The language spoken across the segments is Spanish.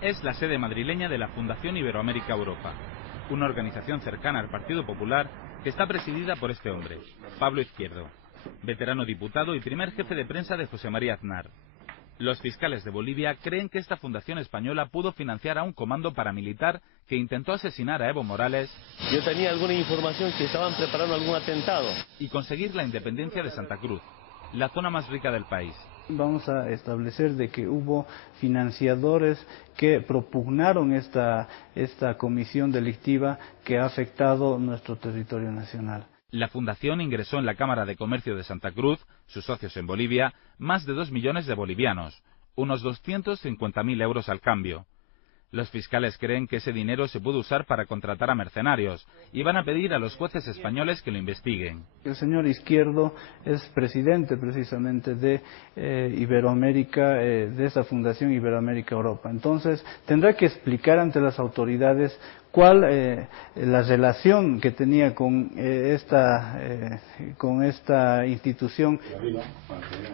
es la sede madrileña de la Fundación Iberoamérica Europa, una organización cercana al Partido Popular que está presidida por este hombre, Pablo Izquierdo, veterano diputado y primer jefe de prensa de José María Aznar. Los fiscales de Bolivia creen que esta fundación española pudo financiar a un comando paramilitar que intentó asesinar a Evo Morales. Yo tenía alguna información que estaban preparando algún atentado. Y conseguir la independencia de Santa Cruz, la zona más rica del país. Vamos a establecer de que hubo financiadores que propugnaron esta comisión delictiva que ha afectado nuestro territorio nacional. La fundación ingresó en la Cámara de Comercio de Santa Cruz, sus socios en Bolivia, más de 2 millones de bolivianos, unos 250.000 euros al cambio. Los fiscales creen que ese dinero se pudo usar para contratar a mercenarios y van a pedir a los jueces españoles que lo investiguen. El señor Izquierdo es presidente precisamente de Iberoamérica, de esa Fundación Iberoamérica Europa. Entonces tendrá que explicar ante las autoridades cuál la relación que tenía con esta institución.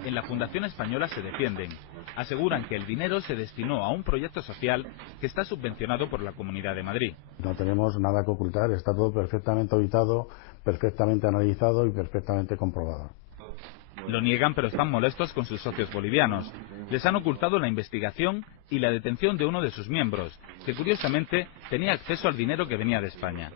En la Fundación Española se defienden. Aseguran que el dinero se destinó a un proyecto social que está subvencionado por la Comunidad de Madrid. No tenemos nada que ocultar, está todo perfectamente auditado, perfectamente analizado y perfectamente comprobado. Lo niegan, pero están molestos con sus socios bolivianos. Les han ocultado la investigación y la detención de uno de sus miembros, que curiosamente tenía acceso al dinero que venía de España.